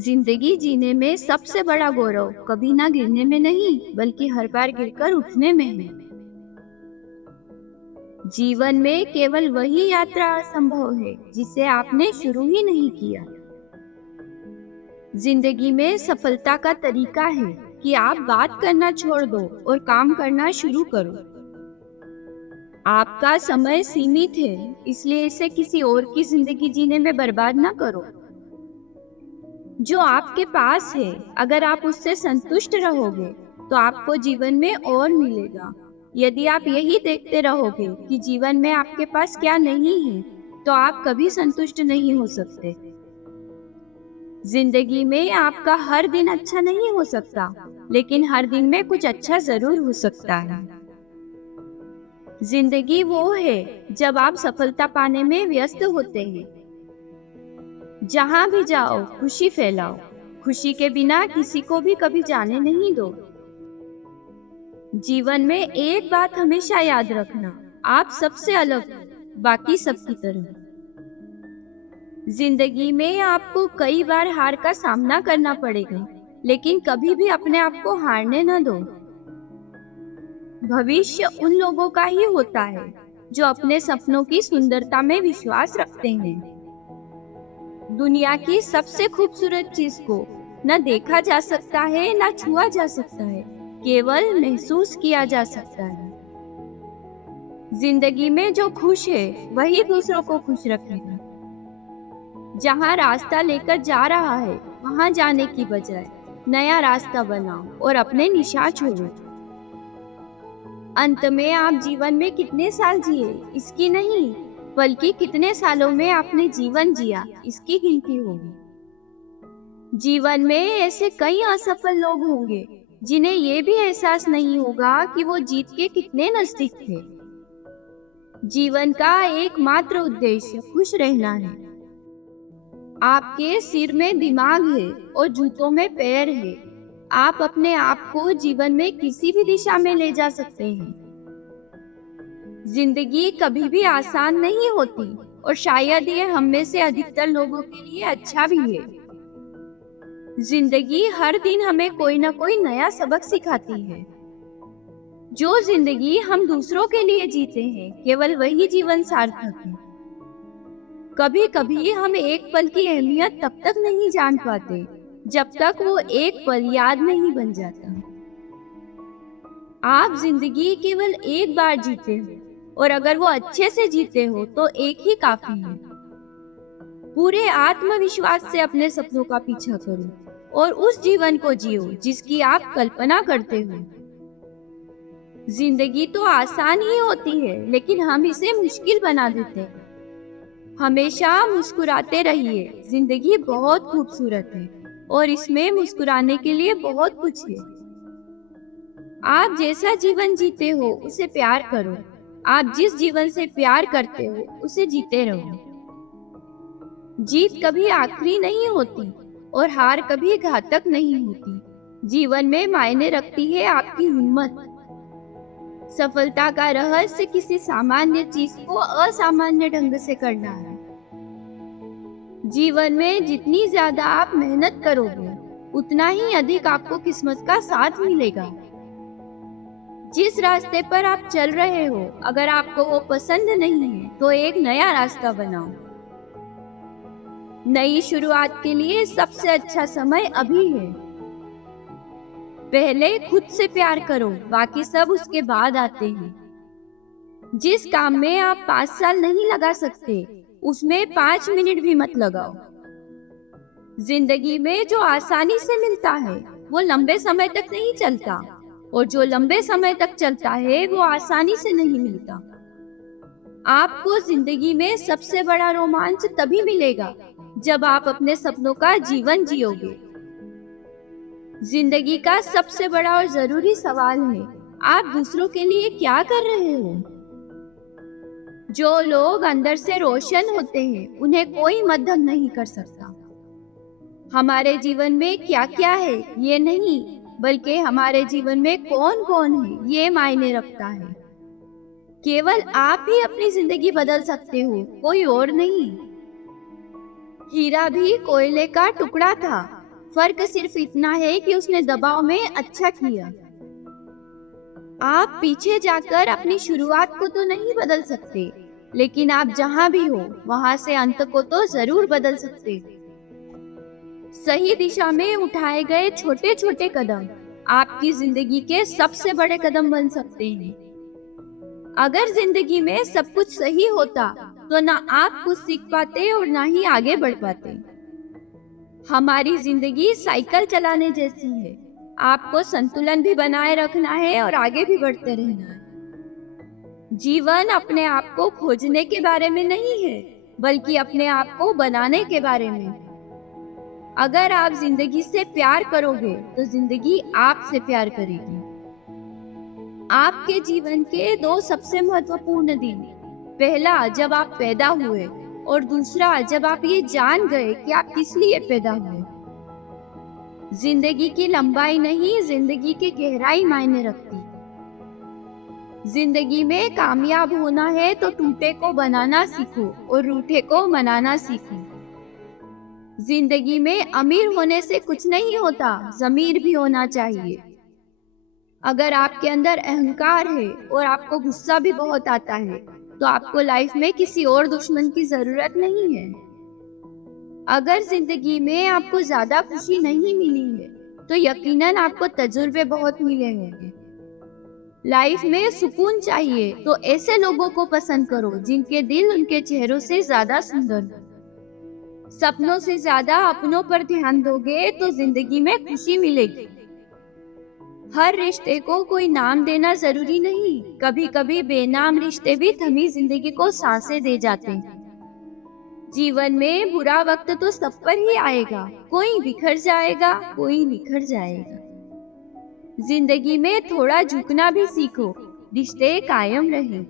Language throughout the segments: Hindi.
जिंदगी जीने में सबसे बड़ा गौरव कभी ना गिरने में नहीं, बल्कि हर बार गिरकर उठने में है। जीवन में केवल वही यात्रा असंभव है जिसे आपने शुरू ही नहीं किया। जिंदगी में सफलता का तरीका है कि आप बात करना छोड़ दो और काम करना शुरू करो। आपका समय सीमित है, इसलिए इसे किसी और की जिंदगी जीने में बर्बाद ना करो। जो आपके पास है, अगर आप उससे संतुष्ट रहोगे तो आपको जीवन में और मिलेगा। यदि आप यही देखते रहोगे कि जीवन में आपके पास क्या नहीं है, तो आप कभी संतुष्ट नहीं हो सकते। जिंदगी में आपका हर दिन अच्छा नहीं हो सकता, लेकिन हर दिन में कुछ अच्छा जरूर हो सकता है। जिंदगी वो है जब आप सफलता पाने में व्यस्त होते हैं। जहाँ भी जाओ खुशी फैलाओ। खुशी के बिना किसी को भी कभी जाने नहीं दो। जीवन में एक बात हमेशा याद रखना, आप सबसे अलग, बाकी सबकी तरह। जिंदगी में आपको कई बार हार का सामना करना पड़ेगा, लेकिन कभी भी अपने आप को हारने न दो। भविष्य उन लोगों का ही होता है जो अपने सपनों की सुंदरता में विश्वास रखते हैं। दुनिया की सबसे खूबसूरत चीज को न देखा जा सकता है न छुआ जा सकता है, केवल महसूस किया जा सकता है। जिंदगी में जो खुश है वही दूसरों को खुश रखेगा। जहाँ रास्ता लेकर जा रहा है वहाँ जाने की बजाय नया रास्ता बनाओ और अपने निशान छोड़ो। अंत में आप जीवन में कितने साल जिए इसकी नहीं, बल्कि कितने सालों में आपने जीवन जिया इसकी गिनती होगी। जीवन में ऐसे कई असफल लोग होंगे जिन्हें ये भी एहसास नहीं होगा कि वो जीत के कितने नजदीक थे। जीवन का एकमात्र उद्देश्य खुश रहना है। आपके सिर में दिमाग है और जूतों में पैर है। आप अपने आप को जीवन में किसी भी दिशा में ले जा सकते हैं। जिंदगी कभी भी आसान नहीं होती और शायद ये हम में से अधिकतर लोगों के लिए अच्छा भी है। जिंदगी हर दिन हमें कोई ना कोई नया सबक सिखाती है। जो जिंदगी हम दूसरों के लिए जीते हैं, केवल वही जीवन सार्थक है। कभी कभी हम एक पल की अहमियत तब तक नहीं जान पाते जब तक वो एक पल याद नहीं बन जाता। आप जिंदगी केवल एक बार जीते हो, और अगर वो अच्छे से जीते हो तो एक ही काफी है। पूरे आत्मविश्वास से अपने सपनों का पीछा करो और उस जीवन को जियो जिसकी आप कल्पना करते हो। जिंदगी तो आसान ही होती है, लेकिन हम इसे मुश्किल बना देते हैं। हमेशा मुस्कुराते रहिए, जिंदगी बहुत खूबसूरत है और इसमें मुस्कुराने के लिए बहुत कुछ है। आप जैसा जीवन जीते हो उसे प्यार करो। आप जिस जीवन से प्यार करते हो उसे जीते रहो। जीत कभी आखिरी नहीं होती और हार कभी घातक नहीं होती। जीवन में मायने रखती है आपकी हिम्मत। सफलता का रहस्य किसी सामान्य चीज को असामान्य ढंग से करना है। जीवन में जितनी ज्यादा आप मेहनत करोगे, उतना ही अधिक आपको किस्मत का साथ मिलेगा। जिस रास्ते पर आप चल रहे हो, अगर आपको वो पसंद नहीं है तो एक नया रास्ता बनाओ। नई शुरुआत के लिए सबसे अच्छा समय अभी है। पहले खुद से प्यार करो, बाकी सब उसके बाद आते हैं। जिस काम में आप 5 साल नहीं लगा सकते, उसमें 5 मिनट भी मत लगाओ। जिंदगी में जो आसानी से मिलता है वो लंबे समय तक नहीं चलता, और जो लंबे समय तक चलता है वो आसानी से नहीं मिलता। आपको जिंदगी में सबसे बड़ा रोमांच तभी मिलेगा जब आप अपने सपनों का जीवन जियोगे। जिंदगी का सबसे बड़ा और जरूरी सवाल है, आप दूसरों के लिए क्या कर रहे हो? जो लोग अंदर से रोशन होते हैं उन्हें कोई मध्यम नहीं कर सकता। हमारे जीवन में क्या क्या है ये नहीं, बल्कि हमारे जीवन में कौन कौन है ये मायने रखता है। केवल आप ही अपनी जिंदगी बदल सकते हो, कोई और नहीं। हीरा भी कोयले का टुकड़ा था, फर्क सिर्फ इतना है कि उसने दबाव में अच्छा किया। आप पीछे जाकर अपनी शुरुआत को तो नहीं बदल सकते, लेकिन आप जहां भी हो वहां से अंत को तो जरूर बदल सकते। सही दिशा में उठाए गए छोटे छोटे कदम आपकी जिंदगी के सबसे बड़े कदम बन सकते हैं। अगर जिंदगी में सब कुछ सही होता तो ना आप कुछ सीख पाते और ना ही आगे बढ़ पाते। हमारी जिंदगी साइकिल चलाने जैसी है। आपको संतुलन भी बनाए रखना है और आगे भी बढ़ते रहना है। जीवन अपने आप को खोजने के बारे में नहीं है, बल्कि अपने आप को बनाने के बारे में। अगर आप जिंदगी से प्यार करोगे तो जिंदगी आपसे प्यार करेगी। आपके जीवन के दो सबसे महत्वपूर्ण दिन, पहला जब आप पैदा हुए और दूसरा जब आप ये जान गए कि आप किस लिए पैदा हुए। जिंदगी की लंबाई नहीं, जिंदगी की गहराई मायने रखती। जिंदगी में कामयाब होना है तो टूटे को बनाना सीखो और रूठे को मनाना सीखो। जिंदगी में अमीर होने से कुछ नहीं होता, ज़मीर भी होना चाहिए। अगर आपके अंदर अहंकार है और आपको गुस्सा भी बहुत आता है, तो आपको लाइफ में किसी और दुश्मन की जरूरत नहीं है। अगर जिंदगी में आपको ज्यादा खुशी नहीं मिली है, तो यकीनन आपको तजुर्बे बहुत मिले होंगे। लाइफ में सुकून चाहिए तो ऐसे लोगों को पसंद करो जिनके दिल उनके चेहरों से ज्यादा सुंदर हो। सपनों से ज्यादा अपनों पर ध्यान दोगे तो जिंदगी में खुशी मिलेगी। हर रिश्ते को कोई नाम देना जरूरी नहीं, कभी कभी बेनाम रिश्ते भी थमी जिंदगी को सांसें दे जाते हैं। जीवन में बुरा वक्त तो सब पर ही आएगा, कोई बिखर जाएगा, कोई निखर जाएगा। जिंदगी में थोड़ा झुकना भी सीखो, रिश्ते कायम रहे।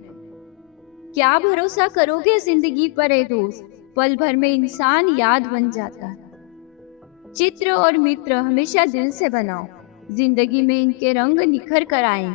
क्या भरोसा करोगे जिंदगी पर ए दोस्त, पल भर में इंसान याद बन जाता है। चित्र और मित्र हमेशा दिल से बनाओ, जिंदगी में इनके रंग निखर कर आए।